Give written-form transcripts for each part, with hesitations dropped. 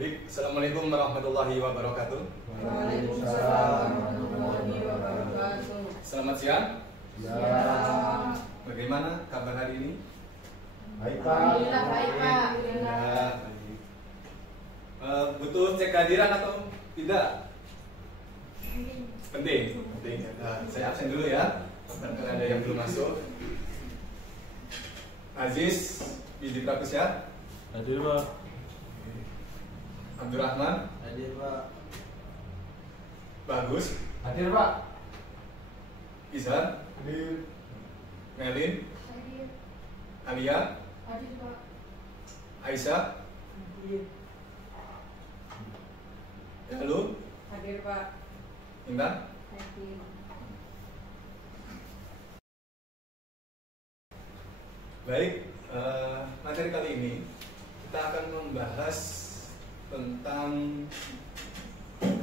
Baik, Assalamualaikum warahmatullahi wabarakatuh. Waalaikumsalam warahmatullahi wabarakatuh. Selamat siang. Ya. Bagaimana kabar hari ini? Baik Pak. Alhamdulillah baik Pak. Ya, baik. Butuh cek kehadiran atau tidak? Penting. Penting. Nah, saya absen dulu ya. Karena ada yang belum masuk. Aziz, Bidi Prakus ya. Hadir Pak. Abdurrahman, Hadir Pak. Bagus, Hadir Pak. Izan, Hadir. Melin, Hadir. Alia, Hadir Pak. Aisyah, Hadir. Lalu, Hadir Pak. Intan. Hadir. Baik, materi kali ini kita akan membahas tentang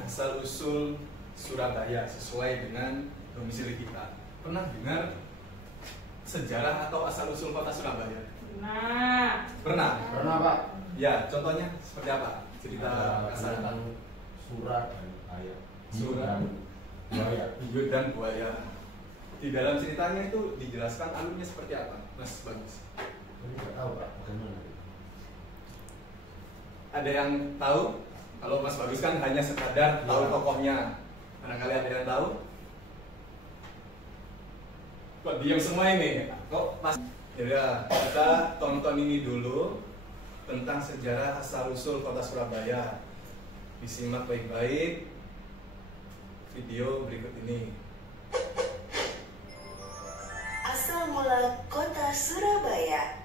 asal-usul Surabaya sesuai dengan domisili kita. Pernah dengar sejarah atau asal-usul kota Surabaya? Nah. Pernah? Pernah Pak. Ya, contohnya seperti apa? Cerita asal tentang surat dan ayat. Surat. Buaya. hiu dan buaya. Di dalam ceritanya itu dijelaskan alurnya seperti apa, Mas Bagus? Saya tidak tahu Pak. Bagaimana? Ada yang tahu? Kalau Mas Bagus kan hanya sekadar tahu Ya. tokohnya. Barangkali ada yang tahu? Kok diam semua ini? Kok Mas? Ya, kita tonton ini dulu tentang sejarah asal-usul kota Surabaya. Disimak baik-baik video berikut ini. Asal mula kota Surabaya.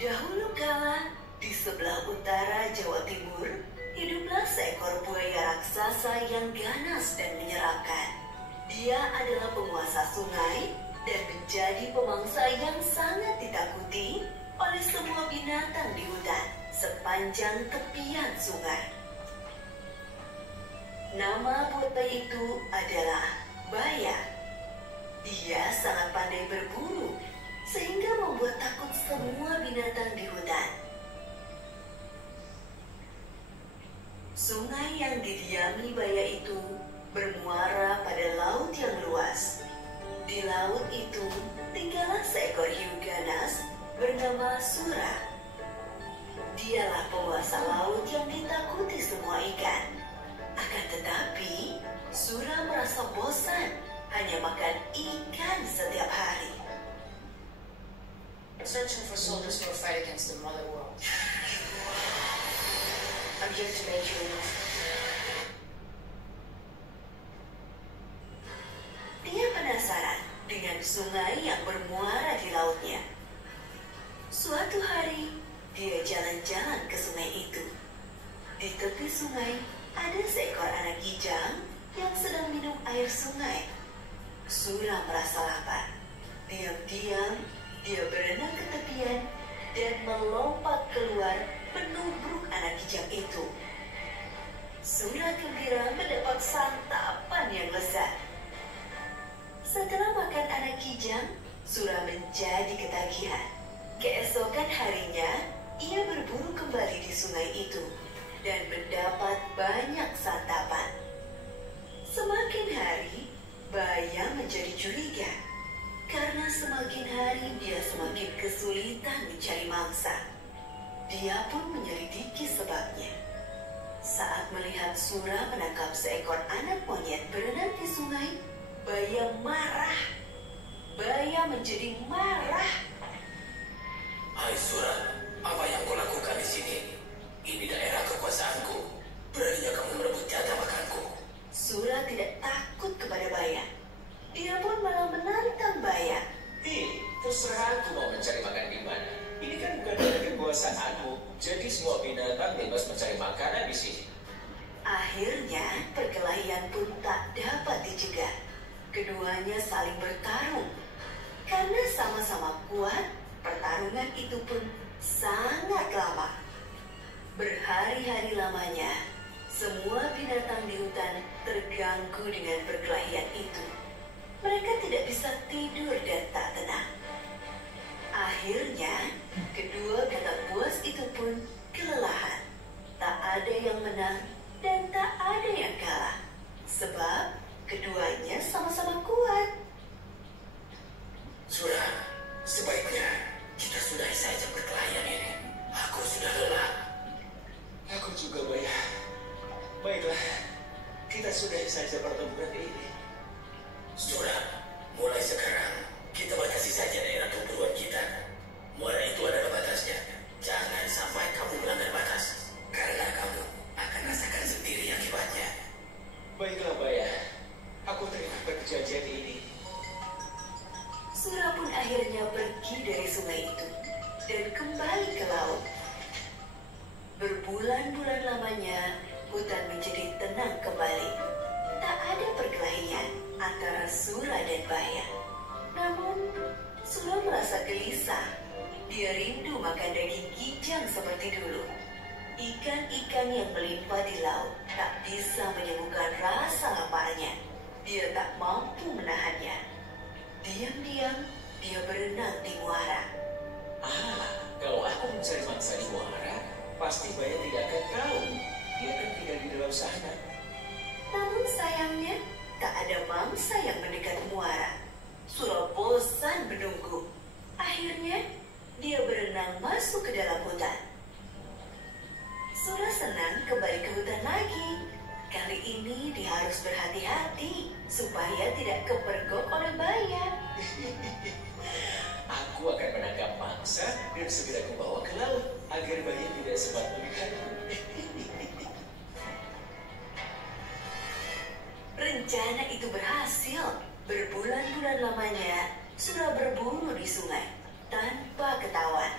Dahulu kala, di sebelah utara Jawa Timur, hiduplah seekor buaya raksasa yang ganas dan menyeramkan. Dia adalah penguasa sungai dan menjadi pemangsa yang sangat ditakuti oleh semua binatang di hutan sepanjang tepian sungai. Nama buaya itu adalah Baya. Dia sangat pandai berburu, sehingga membuat takut semua binatang di hutan. Sungai yang didiami Baya itu bermuara pada laut yang luas. Di laut itu tinggallah seekor hiu ganas bernama Sura. Dialah penguasa laut yang ditakuti semua ikan. Akan tetapi, Sura merasa bosan hanya makan ikan setiap hari. Searching for soldiers who will fight against the mother world. I'm here to make you enough. Dia penasaran dengan sungai yang bermuara di lautnya. Suatu hari, dia jalan-jalan ke sungai itu. Di tepi sungai, ada seekor anak kijang yang sedang minum air sungai. Sura merasa lapar. Diam-diam, dia berenang ke tepian dan melompat keluar menubruk anak kijang itu. Sura gembira mendapat santapan yang lezat. Setelah makan anak kijang, Sura menjadi ketagihan. Keesokan harinya, ia berburu kembali di sungai itu dan mendapat banyak santapan. Semakin hari, Baya menjadi curiga karena semakin hari dia semakin kesulitan mencari mangsa. Dia pun menyelidiki sebabnya. Saat melihat Sura menangkap seekor anak monyet berenang di sungai, Baya marah. Baya menjadi marah. Hai Sura, apa yang kau lakukan di sini? Ini daerah kekuasaanku. Beraninya kamu merebut jatah makanku. Sura tidak takut kepada Baya. Dia pun malah menantang Baya. Terserah aku mau mencari makan di mana. Ini kan bukan daerah kekuasaanmu. Jadi semua binatang bebas mencari makanan di sini. Akhirnya perkelahian pun tak dapat dicegah. Keduanya saling bertarung. Karena sama-sama kuat, pertarungan itu pun sangat lama. Berhari-hari lamanya, semua binatang di hutan terganggu dengan perkelahian itu. Mereka tidak bisa tidur dan tak tenang. Akhirnya, kedua kakak buas itu pun kelelahan. Sura pun akhirnya pergi dari sungai itu dan kembali ke laut. Berbulan-bulan lamanya, hutan menjadi tenang kembali. Tak ada perkelahian antara Sura dan Baya. Namun, Sura merasa gelisah. Dia rindu makan daging kijang seperti dulu. Ikan-ikan yang melimpah di laut tak bisa menyembuhkan rasa laparnya. Dia tak mampu menahannya. Diam-diam, dia berenang di muara. Kalau aku mencari mangsa di muara, pasti Baya tidak akan tahu. Dia kan tinggal di dalam sana. Namun sayangnya, tak ada mangsa yang mendekat muara. Sura bosan menunggu. Akhirnya, dia berenang masuk ke dalam hutan. Sura senang kembali ke hutan lagi. Kali ini dia harus berhati-hati supaya tidak kepergok oleh Baya. Aku akan menangkap mangsa dan segera kubawa ke laut agar Baya tidak sempat melihatku. Rencana itu berhasil. Berbulan-bulan lamanya, Sura berburu di sungai tanpa ketahuan.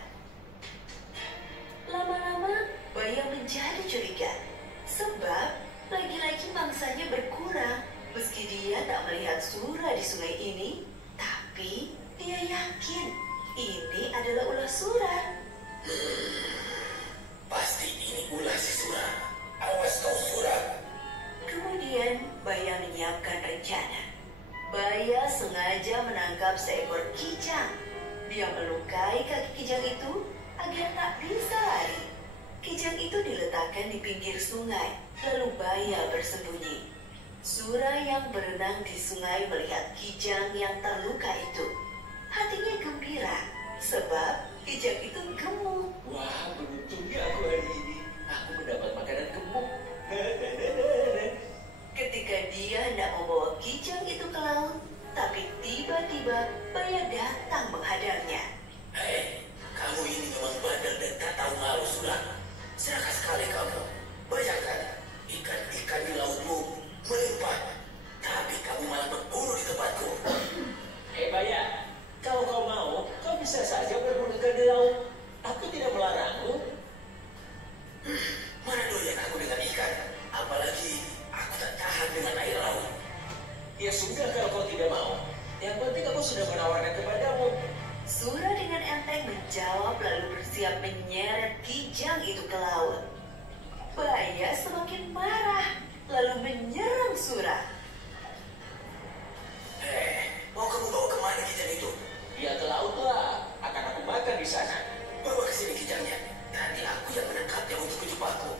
Lama-lama, Baya menjadi curiga. Sebab, lagi-lagi mangsanya berkurang. Meski dia tak melihat Sura di sungai ini, tapi dia yakin ini adalah ulah Sura. Pasti ini ulah si Sura. Awas kau Sura. Kemudian Baya menyiapkan rencana. Baya sengaja menangkap seekor kijang. Dia melukai kaki kijang itu agar tak bisa lari. Kijang itu diletakkan di pinggir sungai, lalu Baya bersembunyi. Sura yang berenang di sungai melihat kijang yang terluka itu. Hatinya gembira, sebab kijang itu gemuk. Wah, beruntungnya aku hari ini. Aku mendapat makanan gemuk. Ketika dia hendak membawa kijang itu ke laut, tapi tiba-tiba Baya datang menghadangnya. Hei, kamu ini memang bandel dan tak tahu malu Sura. Serakah sekali kamu. Bayangkan, ikan-ikan di lautmu melimpah, tapi kamu malah berburu di tempatku. Hei Baya, kalau kau mau, kau bisa saja berburu ikan di laut. Aku tidak melarangmu. Mana doyan aku dengan ikan, apalagi aku tak tahan dengan air laut. Ya sudah kalau kau tidak mau. Yang penting aku sudah menawarkan kepadamu. Sura dengan enteng menjawab lalu bersiap menyeret kijang itu ke laut. Baya semakin marah lalu menyerang Sura. Mau kamu bawa kemana kijang itu? Ya ke laut lah, akan aku makan di sana. Bawa ke sini kijangnya. Nanti aku yang menangkapnya untuk kejebakku.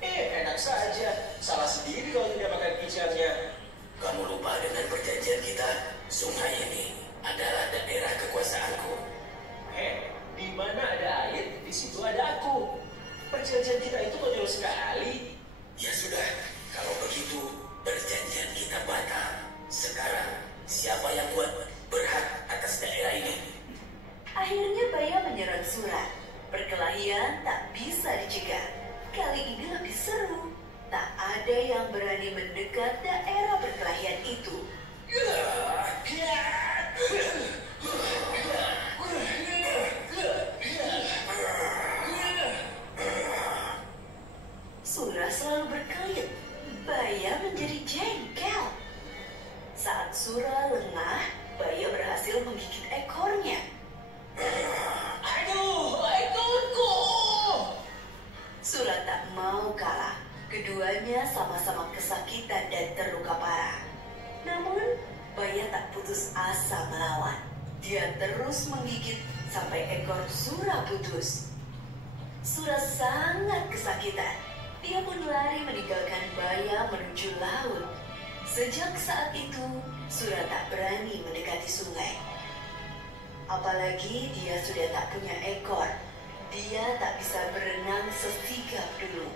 Enak saja. Salah sendiri kalau tidak makan kijangnya. Kamu lupa dengan perjanjian kita. Sungai ini adalah daerah kekuasaanku. Di mana ada air, di situ ada aku. Perjanjian kita itu konyol sekali. Ya sudah, kalau begitu perjanjian kita batal. Sekarang siapa yang kuat berhak atas daerah ini? Akhirnya Baya menyerang Sura. Perkelahian tak bisa dicegah. Kali ini lebih seru. Tak ada yang berani mendekat daerah perkelahian itu. Sura selalu berkelit. Baya menjadi jengkel. Saat Sura lengah, Baya berhasil menggigit ekornya. Aduh, ekorku! Sura tak mau kalah. Keduanya sama-sama kesakitan dan terluka parah. Namun, Baya tak putus asa melawan. Dia terus menggigit sampai ekor Sura putus. Sura sangat kesakitan. Dia pun lari meninggalkan Baya menuju laut. Sejak saat itu, Sura tak berani mendekati sungai. Apalagi dia sudah tak punya ekor. Dia tak bisa berenang sesigap dulu.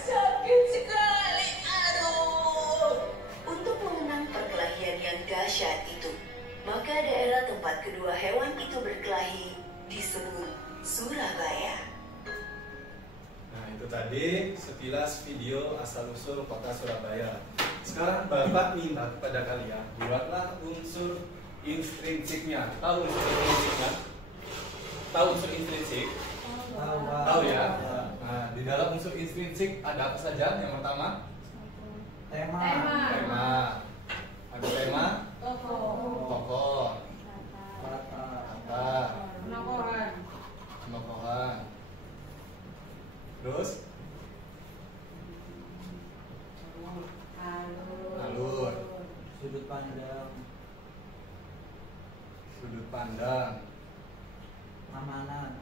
Sakit sekali. Aduh. Untuk mengenang perkelahian yang dahsyat itu, maka daerah tempat kedua hewan itu berkelahi disebut Surabaya. Nah, itu tadi sekilas video asal-usul kota Surabaya. Sekarang Bapak minta kepada kalian, buatlah unsur intrinsiknya. Tahu unsur intrinsiknya? Tahu unsur intrinsik? Tahu ya? Nah, di dalam unsur intrinsik ada apa saja? Yang pertama? Tema. Tema. Ada tema? Tokoh. Kata. Penokohan. Terus? Alur. Sudut pandang. Sudut pandang. Amanat.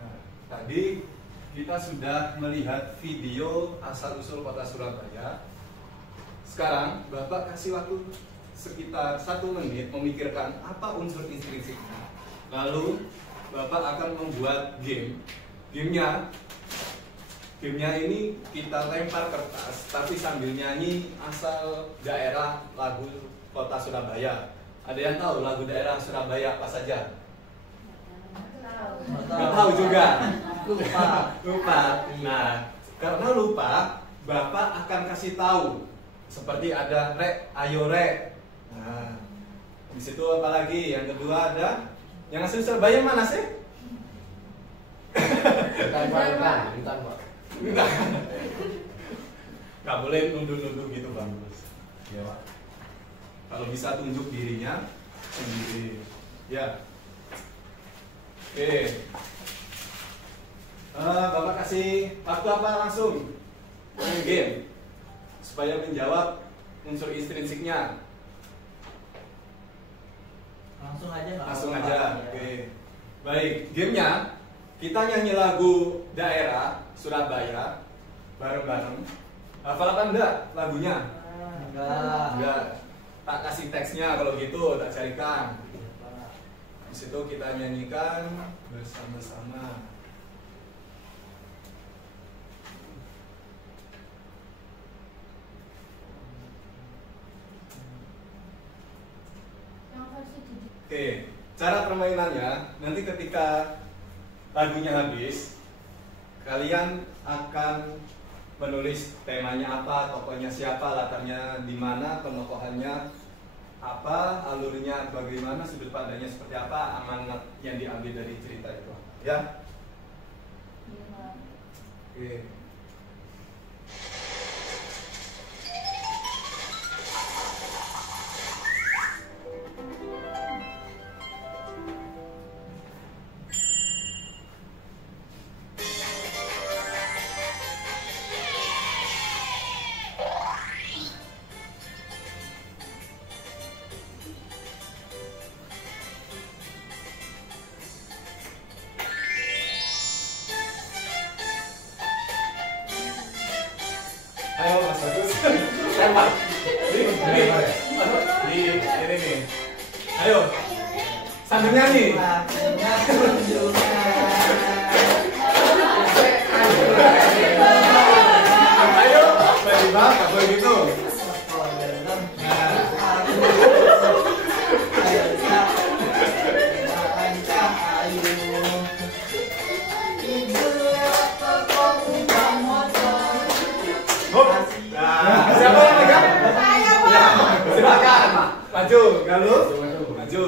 Nah, tadi kita sudah melihat video asal-usul kota Surabaya. Sekarang Bapak kasih waktu sekitar 1 menit memikirkan apa unsur intrinsiknya. Lalu Bapak akan membuat game. Gamenya ini kita lempar kertas, tapi sambil nyanyi asal daerah lagu kota Surabaya. Ada yang tahu lagu daerah Surabaya apa saja? Nggak tahu juga. Lupa. Nah, karena lupa, Bapak akan kasih tahu. Seperti ada rek, ayo rek. Nah, di situ apa lagi? Yang kedua ada yang asli Surabaya mana sih? Bukan Pak. Nggak boleh nunduk-nunduk gitu Bang. Ya Pak. Kalau bisa tunjuk dirinya sendiri. Ya. Oke. Bapak kasih waktu apa langsung main game supaya menjawab unsur intrinsiknya. Langsung aja nggak Langsung apa-apa. aja. Oke. Baik, gamenya kita nyanyi lagu daerah Surabaya bareng-bareng. Hafal apa enggak lagunya? Enggak. Tak kasih teksnya kalau gitu, tak carikan. Di situ kita nyanyikan bersama-sama. Oke, cara permainannya nanti ketika lagunya habis, kalian akan menulis temanya apa, tokohnya siapa, latarnya di mana, penokohannya apa, alurnya bagaimana, sudut pandangnya seperti apa, amanat yang diambil dari cerita itu. Ya? Oke. Ayo Mas Bagus, lempar. Ini nih. Ayo, sambil nyanyi. Ayo, bagi bang, nggak boleh gitu. Siapa yang pegang? Silakan. Maju, Galuh. Maju.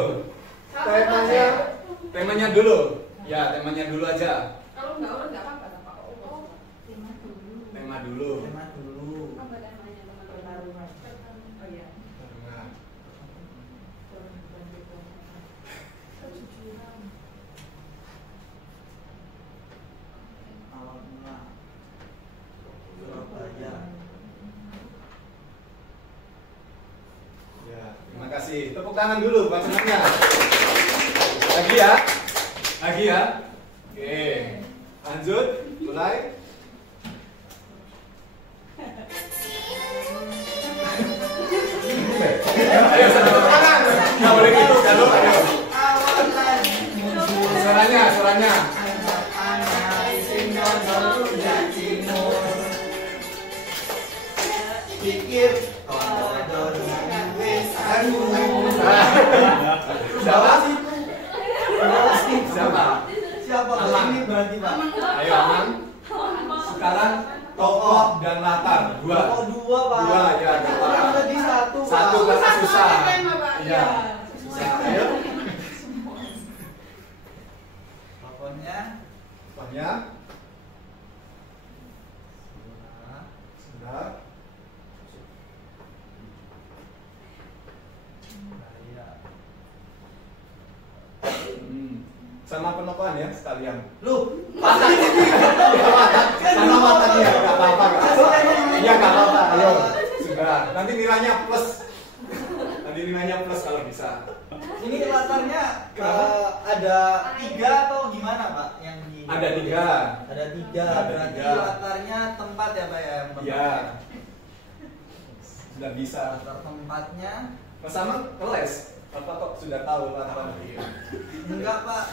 Temanya dulu. Ya, temanya dulu aja. Kalau nggak urut nggak apa-apa. Tema dulu. Apa temanya teman-teman? Oh iya. Nah, Surabaya. ya, terima kasih. Tepuk tangan dulu buat senangnya. Lagi ya. Lagi ya. Oke. Lanjut, mulai. Ayo, tepuk tangan. Nggak boleh gitu, Galuh. Ayo. Suaranya. Pikir Siapa? Siapa? Siapa Aman. ini berarti Pak? Ayo Aman. Sekarang tokoh dan latar. Dua. Oh, dua, Pak. Dua, ya. Orang tadi satu, Pak. Satu kata susah. Tema, Pak. Iya. Susah. Ayo. Pokoknya Pokoknya Surabaya. sudah. Sama penokohan ya sekalian. Lu, Sama matanya nggak apa-apa. Iya nggak apa-apa. Ayo sudah. Nanti nilainya plus. Nanti nilainya plus kalau bisa. ini latarnya ada 3 atau gimana, Pak? Yang di Ada 3. Ada 3. Ada Berarti 3. latarnya tempat ya, Pak ya? Yang pertama. Iya. Sudah bisa. Latar tempatnya Sama keles. Apa kok sudah tahu latar? enggak, Pak.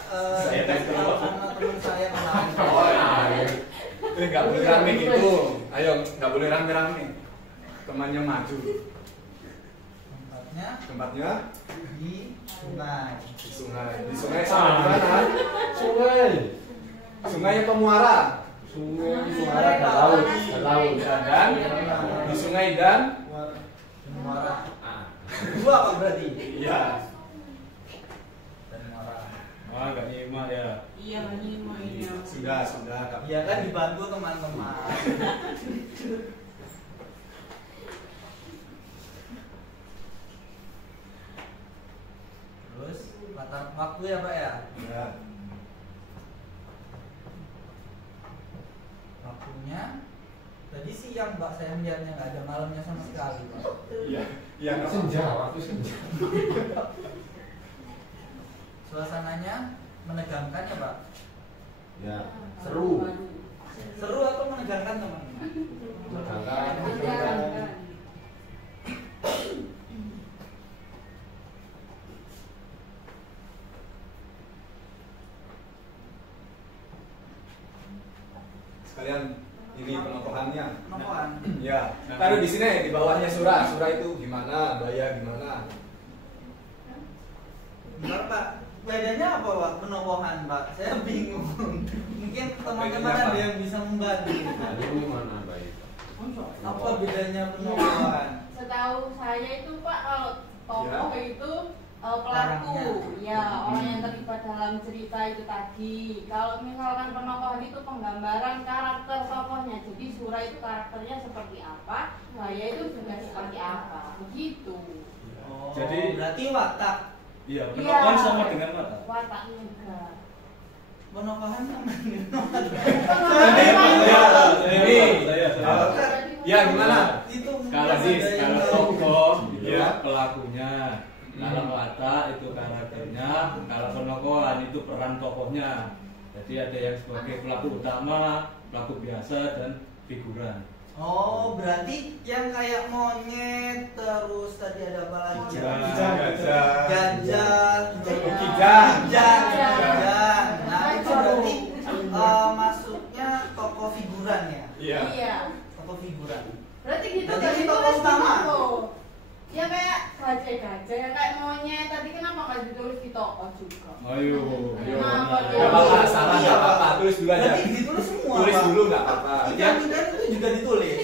Saya Dikasih tahu. tahu sama teman saya kemarin. Oh iya. Ini nggak boleh rame gitu. Ayo nggak boleh rame-rame. Temannya maju. Tempatnya Di sungai. di sungai. Di sungai sama di mana? Sungai atau muara? Muara Ada laut. Ada laut. Ya, dan di sungai dan Muara. Dua, Pak, berarti. iya. Dan muara. Wah, gak nyimak ya. Iya, ini. Sudah. Iya kan dibantu teman-teman. Terus latar waktu ya, Pak ya? Ya. Waktunya tadi siang, Pak, saya melihatnya nggak ada malamnya sama sekali, Pak. Iya. Iya. nggak Senja, apa-apa. waktu senja. Suasananya menegangkan ya, Pak? Ya, seru. Seru atau menegangkan, teman-teman? Menegangkan. Sekalian ini penokohannya. Penokohan. Ya. Taruh di sini di bawahnya surah. Surah itu gimana? Baya gimana? Bentar, Pak. Bedanya apa, Pak? Penokohan, Pak? Saya bingung. Mungkin teman-teman Bedanya apa? ada yang bisa membantu. Ini mana baik? Apa bedanya penokohan? Setahu saya itu, Pak, kalau tokoh itu pelaku, Orangnya. ya orang yang terlibat dalam cerita itu tadi. Kalau misalkan penokohan itu penggambaran karakter tokohnya. Jadi surah itu karakternya seperti apa, Baya itu juga seperti apa, begitu. Oh, Jadi- berarti watak. Iya, penokohan sama dengan mata. Wataknya juga. Penokohan sama dengan Ini. Saya. Ya gimana? itu Kalau mungkin sih, ada yang kalau lain. tokoh, Ya. pelakunya. Kalau watak itu karakternya, kalau penokohan itu peran tokohnya. Jadi ada yang sebagai pelaku utama, pelaku biasa dan figuran. Oh, berarti yang kayak monyet, terus tadi ada apa lagi? Gajah. Gajah, Kijang. Kijang. Nah, itu berarti masuknya tokoh figuran ya? Iya. Iya. Tokoh figuran. Berarti gitu Berarti kan ini itu tokoh harus utama. ditokoh. Ya kayak gajah-gajah yang kayak monyet tadi kenapa nggak ditulis di toko juga? Ayo, Kenapa Gak dia? apa-apa, salah Iya, gak apa-apa. Tulis dulu aja. Berarti ditulis semua. Tulis Pak. dulu nggak apa-apa. Ya. Ikan-ikan itu juga ditulis.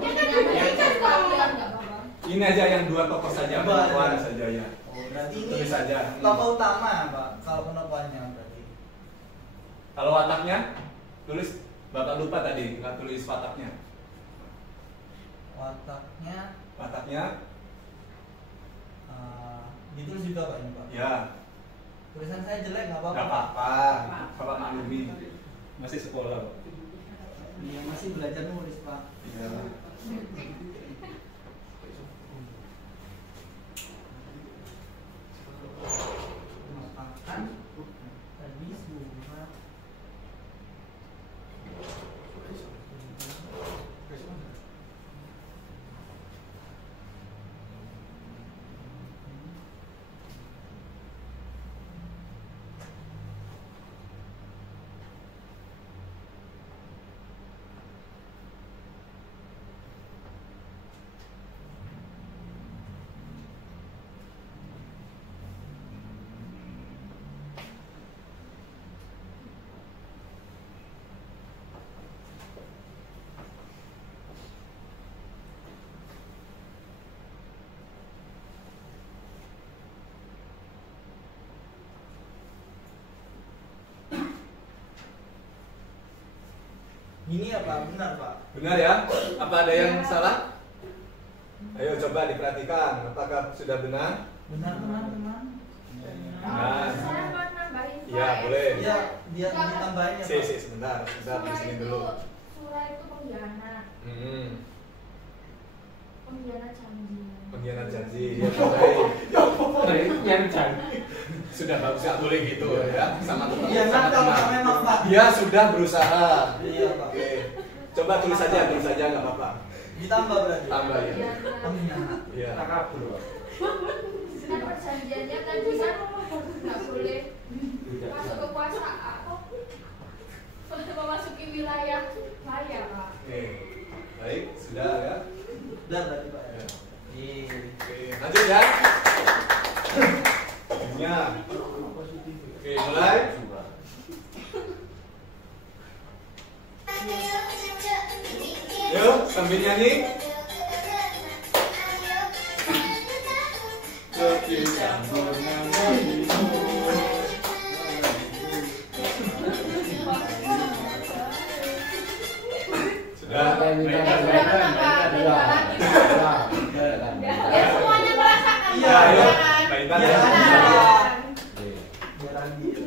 Ya kan ikan sekalian nggak apa-apa. Ini aja yang 2 tokoh saja, Dua penokohan aja. saja ya. Oh, berarti ini Tulis saja. tokoh utama, Pak. Kalau penokohannya berarti. Kalau wataknya, tulis. Bapak lupa tadi, nggak tulis wataknya. Wataknya Wataknya, ditulis juga, Pak, ini, Pak. ya Tulisan saya jelek nggak apa-apa. nggak apa-apa. Bapak maklumi. masih sekolah kok. Iya, masih belajar nulis, Pak. Ya. Makan tadi surat. Gini ya Pak, benar Pak. Benar ya? Apa ada yang salah? Ayo coba diperhatikan, apakah sudah benar? Benar teman-teman. Nah, Saya mau nambahin. iya Pak. boleh. Iya, biar ditambahin ya Pak. Sebentar di sini itu, dulu. surah itu pengkhianat. Pengkhianat janji. Pengkhianat janji, ya baik. Yang jangan. Sudah bagus, nggak boleh gitu ya, sama teman. Iya kan kalau memang Pak. Dia sudah berusaha. Iya Pak. Oke, coba tulis saja nggak apa-apa. Ditambah berarti. Tambah ya. Pengkhianat. Iya. Kan perjanjiannya tadi kan nggak boleh masuk kekuasaan. Untuk memasuki wilayah saya, Pak. Oke, baik, sudah ya. Udah berarti Pak. Ya. Iya. Oke, lanjut ya. Nya. Oke, mulai. Yuk, sambil nyanyi. Ketika sudah. Ya semuanya merasakan. Iya, Pak. ayo. Jangan. Baikkan Iya. ya. Biar adil.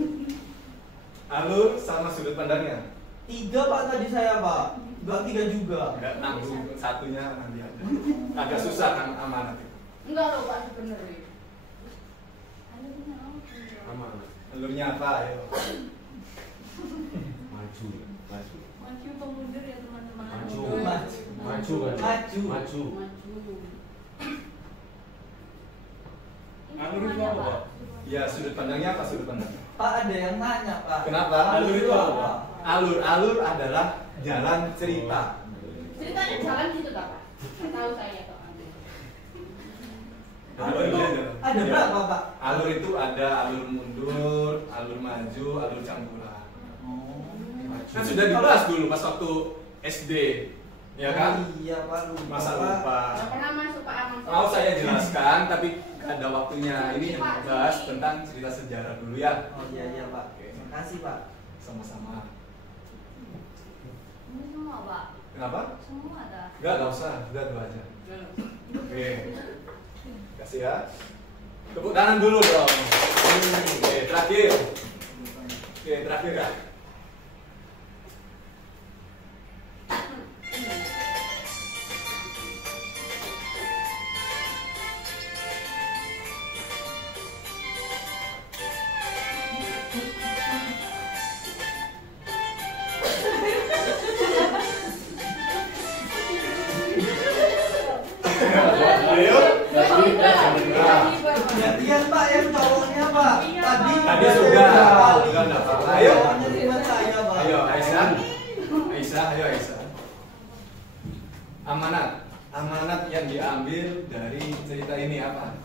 Alur sama sudut pandangnya. 3 Pak tadi saya Pak. Enggak 3 juga. Enggak tanggung satunya nanti aja. Agak susah kan amanat itu. Enggak loh Pak sebenarnya. Alurnya apa? Ayo. Maju. Maju pemundur ya teman-teman. Maju. Maju. Maju kan? Maju. Maju. Ini Alur itu semuanya, apa, Pak. Pak? Ya, sudut pandangnya apa sudut pandangnya? Pak ada yang nanya Pak. Kenapa? Alur itu apa? Alur adalah jalan cerita. Ceritanya jalan gitu tak Pak? Nggak tahu saya kok. Alur itu ada Ya. berapa Pak? Alur itu ada alur mundur, alur maju, alur campuran. Oh. Kan sudah dibahas dulu pas waktu SD, ya kan? Iya Pak, lupa. Masa Pak. lupa. Nggak pernah masuk Pak Amang. Mau saya jelaskan, tapi nggak ada waktunya. Ini yang dibahas tentang cerita sejarah dulu ya. Oh iya Pak. Terima kasih Pak. Sama-sama. Ini semua Pak. Kenapa? Semua ada. Nggak usah, udah dua aja. Oke. Kasih ya. Tepuk tangan dulu dong. Oke, terakhir. Oke, terakhir ya. Ayo. Gantian Pak yang cowoknya Pak. Iya, Tadi Pak. Tadi sudah. kali. Sudah enggak apa-apa. Ayo. Cowoknya cuma saya Pak. Ayo Aisyah. Ayo Aisyah. Amanat yang diambil dari cerita ini apa?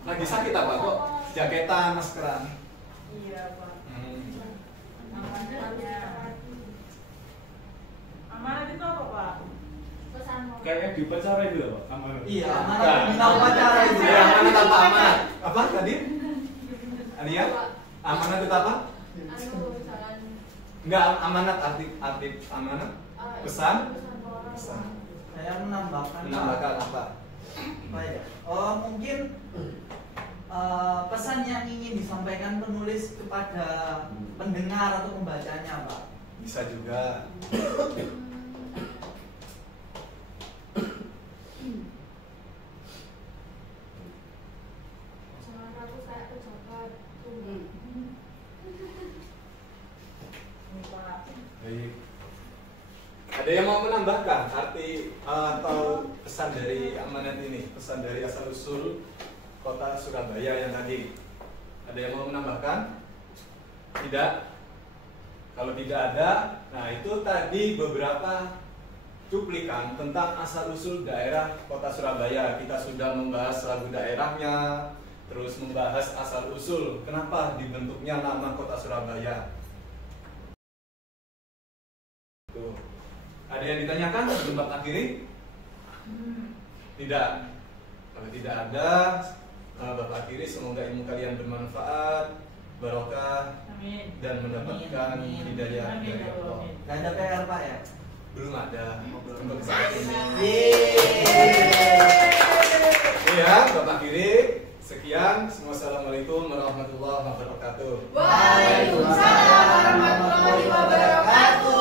Lagi sakit apa kok? Jaketan, maskeran. Iya Pak. Amanatnya. Amanat itu apa Pak? Pesan Kayak di upacara itu loh, Pak. Amanat. Iya, Nah. amanat pembina upacara itu. Ya, amanat apa amanat? Apa tadi? Ania? Amanat itu apa? jalan. Enggak, amanat arti amanat. Pesan? Pesan. Saya menambahkan Menambahkan apa? apa ya? Oh mungkin pesan yang ingin disampaikan penulis kepada pendengar atau pembacanya Pak. Bisa juga. Jangan ragu kayak pejabat. Ini Pak. Baik. Ada yang mau menambahkan arti atau pesan dari amanat ini, pesan dari asal usul kota Surabaya yang tadi? Ada yang mau menambahkan? Tidak? Kalau tidak ada, nah itu tadi beberapa cuplikan tentang asal usul daerah kota Surabaya. Kita sudah membahas lagu daerahnya, terus membahas asal usul kenapa dibentuknya nama kota Surabaya. Tuh. Ada yang ditanyakan sebelum Bapak akhiri? Tidak. Kalau tidak ada, Bapak akhiri. Semoga ilmu kalian bermanfaat. barokah Amin. dan mendapatkan Amin. hidayah Amin. dari Allah. Gak ada PR Pak ya? Belum ada belum. untuk saat ini. Yeay. Iya, Bapak Kiri. Sekian. Assalamualaikum warahmatullahi wabarakatuh. Waalaikumsalam warahmatullahi wabarakatuh.